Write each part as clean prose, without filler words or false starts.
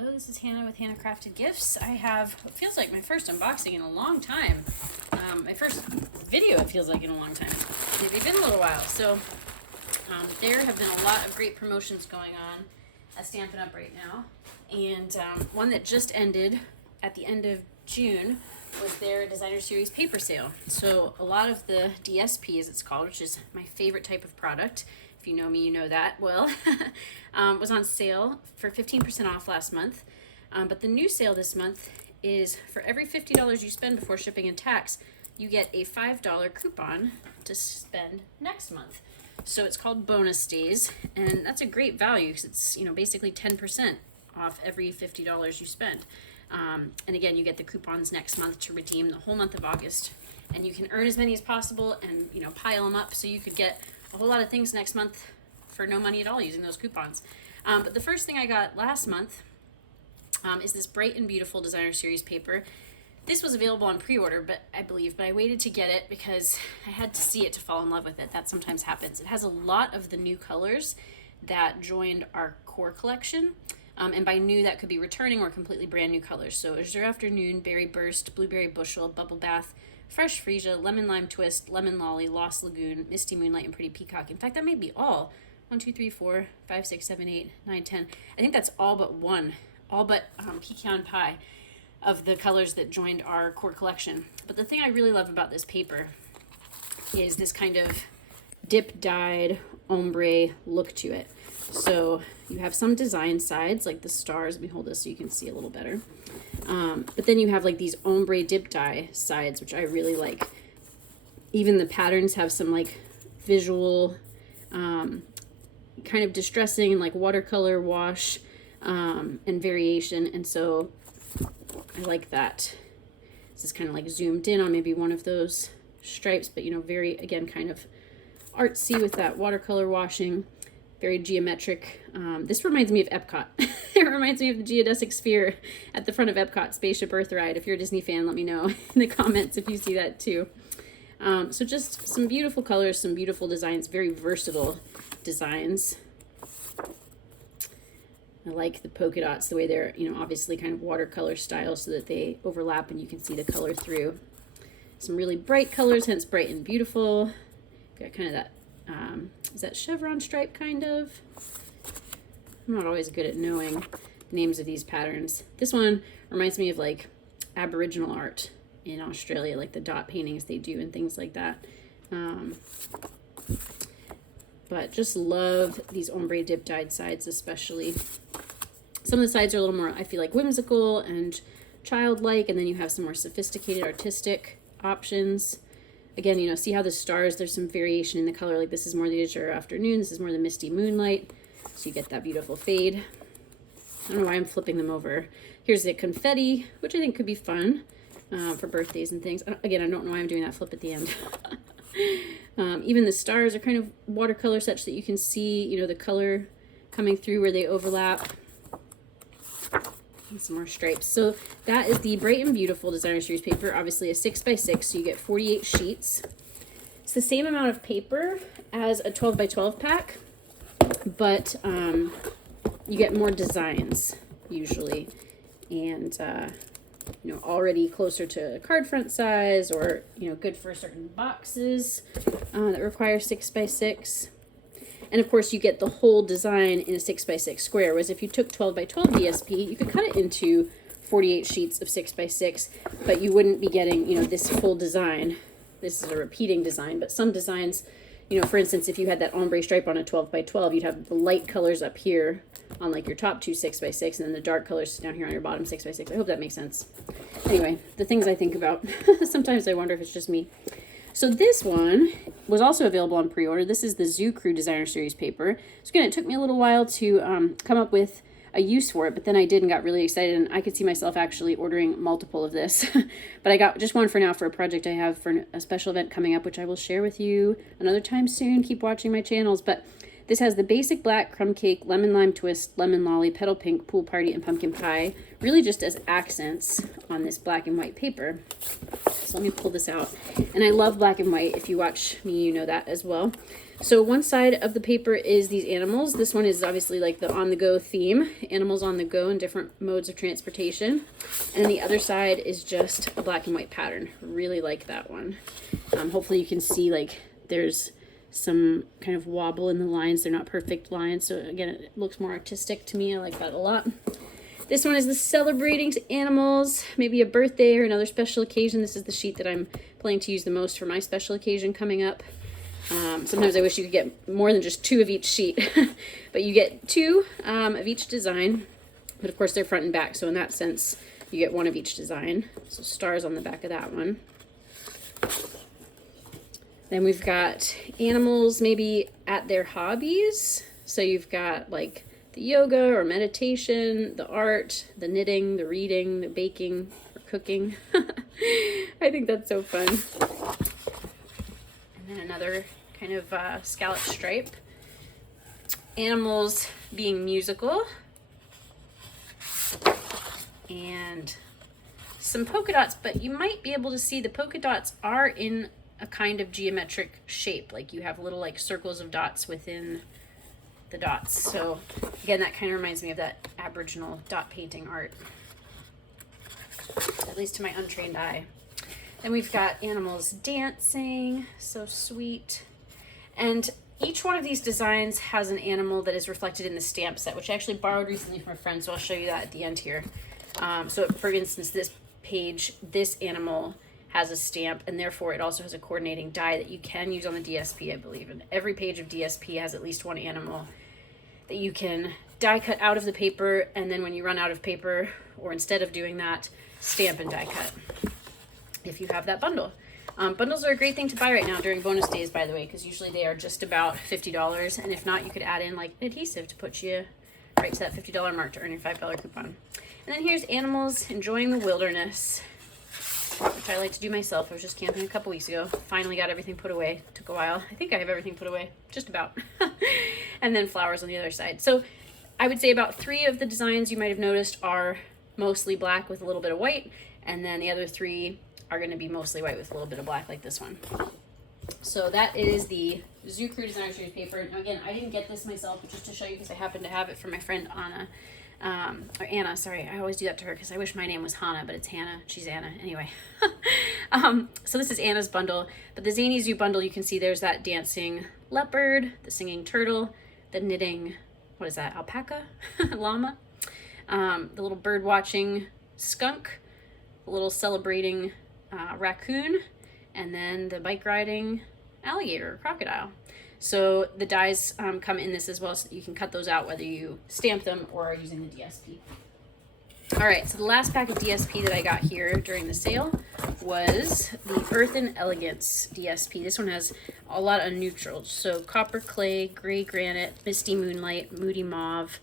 Hello, this is Hannah with Hannah Crafted Gifts. I have what feels like my first unboxing in a long time. My first video, it feels like, in a long time. Maybe been a little while. So there have been a lot of great promotions going on at Stampin' Up right now. And one that just ended at the end of June was their Designer Series paper sale. So a lot of the DSP, as it's called, which is my favorite type of product, if you know me, you know that well, was on sale for 15% off last month. But the new sale this month is for every $50 you spend before shipping and tax, you get a $5 coupon to spend next month. So it's called Bonus Days, and that's a great value because it's, you know, basically 10% off every $50 you spend. And again, you get the coupons next month to redeem the whole month of August, and you can earn as many as possible and, you know, pile them up so you could get a whole lot of things next month for no money at all using those coupons. But the first thing I got last month is this Bright and Beautiful Designer Series paper. This was available on pre-order, but I waited to get it because I had to see it to fall in love with it. That sometimes happens. It has a lot of the new colors that joined our core collection. And by new, that could be returning or completely brand new colors. So Azure Afternoon, Berry Burst, Blueberry Bushel, Bubble Bath, Fresh Freesia, Lemon Lime Twist, Lemon Lolly, Lost Lagoon, Misty Moonlight, and Pretty Peacock. In fact, that may be all. 1, 2, 3, 4, 5, 6, 7, 8, 9, 10. I think that's all but one. All but Pecan Pie of the colors that joined our core collection. But the thing I really love about this paper is this kind of dip-dyed ombre look to it. So you have some design sides, like the stars. Let me hold this so you can see a little better. But then you have like these ombre dip dye sides, which I really like. Even the patterns have some like visual kind of distressing and like watercolor wash and variation. And so I like that. This is kind of like zoomed in on maybe one of those stripes, but, you know, very, again, kind of artsy with that watercolor washing. Very geometric. This reminds me of Epcot. It reminds me of the geodesic sphere at the front of Epcot, Spaceship Earth Ride. If you're a Disney fan, let me know in the comments if you see that too. So just some beautiful colors, some beautiful designs, very versatile designs. I like the polka dots, the way they're, you know, obviously kind of watercolor style so that they overlap and you can see the color through. Some really bright colors, hence Bright and Beautiful. Got kind of that is that chevron stripe kind of? I'm not always good at knowing names of these patterns. This one reminds me of like Aboriginal art in Australia, like the dot paintings they do and things like that. But just love these ombre dip dyed sides especially. Some of the sides are a little more, I feel like, whimsical and childlike, and then you have some more sophisticated artistic options. Again, you know, see how the stars, there's some variation in the color. Like this is more the Azure Afternoon, this is more the Misty Moonlight. So you get that beautiful fade. I don't know why I'm flipping them over. Here's the confetti, which I think could be fun for birthdays and things. Again, I don't know why I'm doing that flip at the end. Even the stars are kind of watercolor such that you can see, you know, the color coming through where they overlap. And some more stripes. So that is the Bright and Beautiful Designer Series paper, obviously a 6x6, so you get 48 sheets. It's the same amount of paper as a 12x12 pack, but you get more designs usually, and you know, already closer to card front size, or, you know, good for certain boxes that require 6x6. And of course, you get the whole design in a 6x6 square, whereas if you took 12x12 DSP, you could cut it into 48 sheets of 6x6, but you wouldn't be getting, you know, this full design. This is a repeating design, but some designs, you know, for instance, if you had that ombre stripe on a 12x12, you'd have the light colors up here on like your top two 6x6, and then the dark colors down here on your bottom 6x6. I hope that makes sense. Anyway, the things I think about. Sometimes I wonder if it's just me. So this one was also available on pre-order. This is the Zoo Crew Designer Series paper. So again, it took me a little while to come up with a use for it, but then I did and got really excited, and I could see myself actually ordering multiple of this. But I got just one for now for a project I have for a special event coming up, which I will share with you another time soon. Keep watching my channels. But This has the basic black, crumb cake, lemon lime twist, lemon lolly, petal pink, pool party, and pumpkin pie, really just as accents on this black and white paper. So let me pull this out. And I love black and white. If you watch me, you know that as well. So one side of the paper is these animals. This one is obviously like the on-the-go theme, animals on the go in different modes of transportation. And then the other side is just a black and white pattern. Really like that one. Hopefully you can see like there's some kind of wobble in the lines. They're not perfect lines. So again, it looks more artistic to me. I like that a lot. This one is the celebrating animals, maybe a birthday or another special occasion. This is the sheet that I'm planning to use the most for my special occasion coming up. Sometimes I wish you could get more than just 2 of each sheet, but you get 2 of each design, but of course they're front and back. So in that sense, you get 1 of each design. So stars on the back of that one. Then we've got animals maybe at their hobbies. So you've got like the yoga or meditation, the art, the knitting, the reading, the baking, or cooking. I think that's so fun. And then another kind of scallop stripe. Animals being musical. And some polka dots, but you might be able to see the polka dots are in a kind of geometric shape. Like you have little like circles of dots within the dots. So again, that kind of reminds me of that Aboriginal dot painting art, at least to my untrained eye. Then we've got animals dancing, so sweet. And each one of these designs has an animal that is reflected in the stamp set, which I actually borrowed recently from a friend, so I'll show you that at the end here. So for instance, this page, this animal has a stamp, and therefore it also has a coordinating die that you can use on the DSP, I believe. And every page of DSP has at least one animal that you can die cut out of the paper, and then when you run out of paper, or instead of doing that, stamp and die cut, if you have that bundle. Bundles are a great thing to buy right now during bonus days, by the way, because usually they are just about $50, and if not, you could add in like adhesive to put you right to that $50 mark to earn your $5 coupon. And then here's animals enjoying the wilderness, which I like to do myself. I was just camping a couple weeks ago. Finally got everything put away. Took a while. I think I have everything put away, just about. And then flowers on the other side. So I would say about 3 of the designs you might have noticed are mostly black with a little bit of white, and then the other 3 are going to be mostly white with a little bit of black, like this one. So that is the Zoo Crew Designer Series paper. Now again, I didn't get this myself, but just to show you, because I happen to have it from my friend Anna. Or Anna, sorry, I always do that to her because I wish my name was Hannah, but it's Hannah. She's Anna. Anyway. So this is Anna's bundle, but the Zany Zoo bundle, you can see there's that dancing leopard, the singing turtle, the knitting, what is that, alpaca? Llama, the little bird watching skunk, the little celebrating raccoon, and then the bike riding alligator or crocodile. So the dies come in this as well, so that you can cut those out whether you stamp them or are using the DSP. All right, so the last pack of DSP that I got here during the sale was the Earth and Elegance DSP. This one has a lot of neutrals. So copper clay, gray granite, misty moonlight, moody mauve,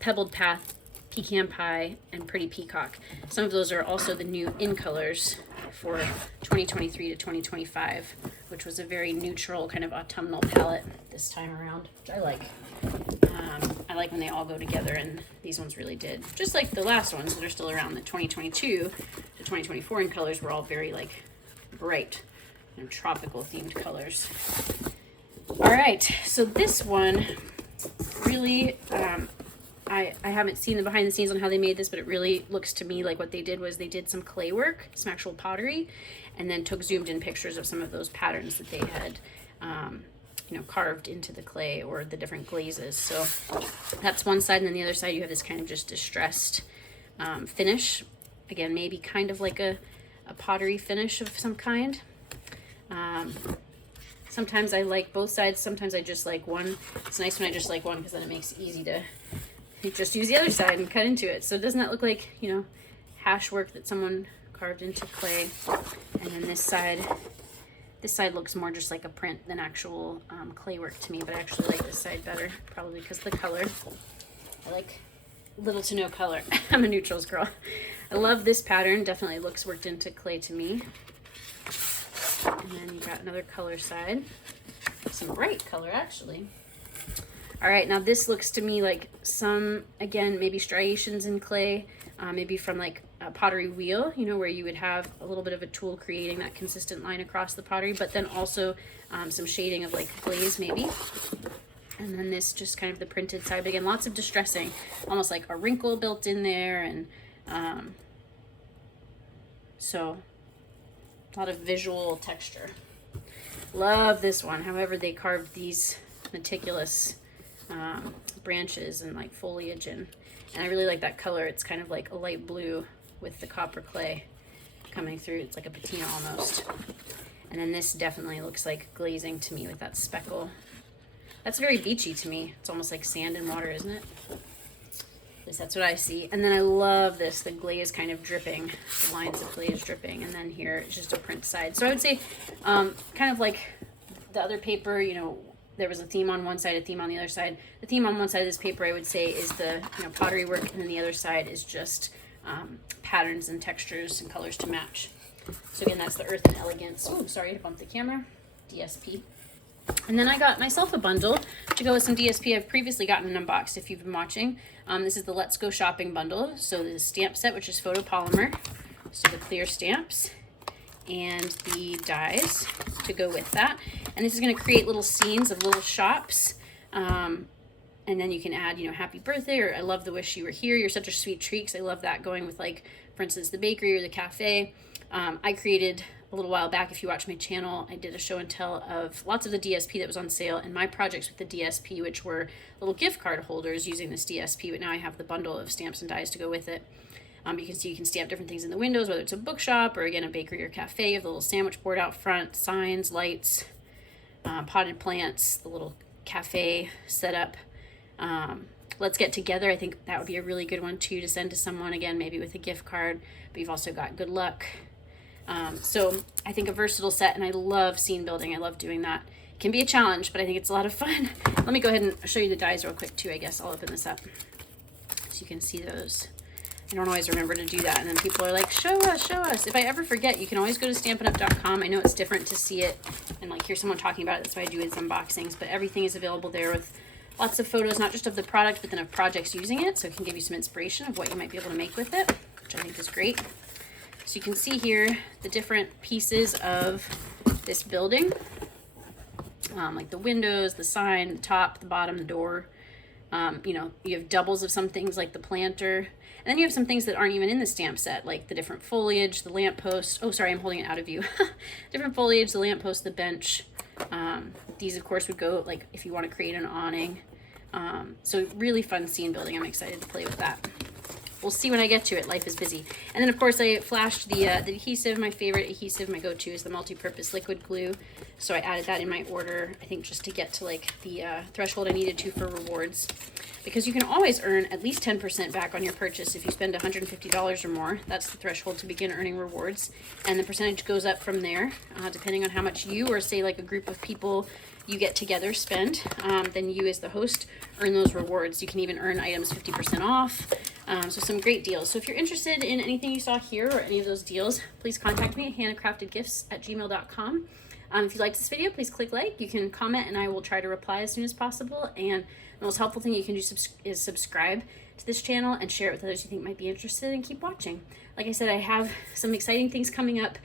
pebbled path, pecan pie, and pretty peacock. Some of those are also the new in colors for 2023 to 2025, which was a very neutral kind of autumnal palette this time around, which I like. I like when they all go together, and these ones really did. Just like the last ones that are still around, the 2022 to 2024 in colors were all very like bright and tropical themed colors. All right, so this one really, I haven't seen the behind the scenes on how they made this, but it really looks to me like what they did was they did some clay work, some actual pottery, and then zoomed in pictures of some of those patterns that they had carved into the clay or the different glazes. So that's one side, and then the other side you have this kind of just distressed finish. Again, maybe kind of like a pottery finish of some kind. Sometimes I like both sides, sometimes I just like one. It's nice when I just like one because then it makes it easy to just use the other side and cut into it. So doesn't that look like, hash work that someone carved into clay? And then this side looks more just like a print than actual clay work to me, but I actually like this side better, probably because of the color. I like little to no color. I'm a neutrals girl. I love this pattern. Definitely looks worked into clay to me. And then you got another color side. Some bright color, actually. All right, now this looks to me like some, again, maybe striations in clay, maybe from like a pottery wheel, you know, where you would have a little bit of a tool creating that consistent line across the pottery, but then also some shading of like glaze maybe. And then this just kind of the printed side, but again, lots of distressing, almost like a wrinkle built in there. And so a lot of visual texture. Love this one. However, they carved these meticulous branches and like foliage and I really like that color. It's kind of like a light blue with the copper clay coming through. It's like a patina almost. And then this definitely looks like glazing to me with that speckle. That's very beachy to me. It's almost like sand and water, isn't it? At least that's what I see. And then I love this, the glaze kind of dripping, the lines of glaze dripping. And then here it's just a print side. So I would say kind of like the other paper, you know, there was a theme on one side, a theme on the other side. The theme on one side of this paper, I would say, is the pottery work, and then the other side is just patterns and textures and colors to match. So again, that's the Earth and Elegance. Oh, sorry to bump the camera. DSP. And then I got myself a bundle to go with some DSP I've previously gotten and unboxed if you've been watching. This is the Let's Go Shopping bundle. So the stamp set, which is photopolymer. So the clear stamps and the dies to go with that. And this is going to create little scenes of little shops. And then you can add, you know, happy birthday, or I love the wish you were here. You're such a sweet treat. 'Cause I love that going with, like, for instance, the bakery or the cafe. I created a little while back, if you watch my channel, I did a show and tell of lots of the DSP that was on sale and my projects with the DSP, which were little gift card holders using this DSP, but now I have the bundle of stamps and dies to go with it. You can see you can stamp different things in the windows, whether it's a bookshop or, again, a bakery or cafe. You have the little sandwich board out front, signs, lights, potted plants, the little cafe setup. Let's Get Together. I think that would be a really good one, too, to send to someone, again, maybe with a gift card. But you've also got Good Luck. So I think a versatile set, and I love scene building. I love doing that. It can be a challenge, but I think it's a lot of fun. Let me go ahead and show you the dies real quick, too, I guess. I'll open this up so you can see those. I don't always remember to do that, and then people are like, show us, show us. If I ever forget, you can always go to stampinup.com. I know it's different to see it and like hear someone talking about it. That's why I do its unboxings, but everything is available there with lots of photos, not just of the product, but then of projects using it, so it can give you some inspiration of what you might be able to make with it, which I think is great. So you can see here the different pieces of this building, like the windows, the sign, the top, the bottom, the door. You know, you have doubles of some things like the planter. And then you have some things that aren't even in the stamp set, like the different foliage, the lamppost. Oh, sorry, I'm holding it out of view. Different foliage, the lamppost, the bench. These, of course, would go, like, if you want to create an awning. So really fun scene building. I'm excited to play with that. We'll see when I get to it. Life is busy. And then, of course, I flashed the adhesive. My favorite adhesive, my go-to, is the multi-purpose liquid glue. So I added that in my order, I think, just to get to, like, the threshold I needed to for rewards. Because you can always earn at least 10% back on your purchase if you spend $150 or more. That's the threshold to begin earning rewards. And the percentage goes up from there, depending on how much you, or say like a group of people you get together, spend. Then you as the host earn those rewards. You can even earn items 50% off. So some great deals. So if you're interested in anything you saw here or any of those deals, please contact me at hannahcraftedgifts@gmail.com. If you liked this video, please click like. You can comment and I will try to reply as soon as possible. And the most helpful thing you can do is subscribe to this channel and share it with others you think might be interested, and keep watching. Like I said, I have some exciting things coming up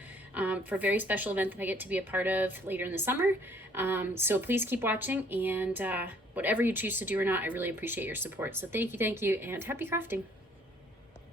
for a very special event that I get to be a part of later in the summer. So please keep watching, and whatever you choose to do or not, I really appreciate your support. So thank you, and happy crafting.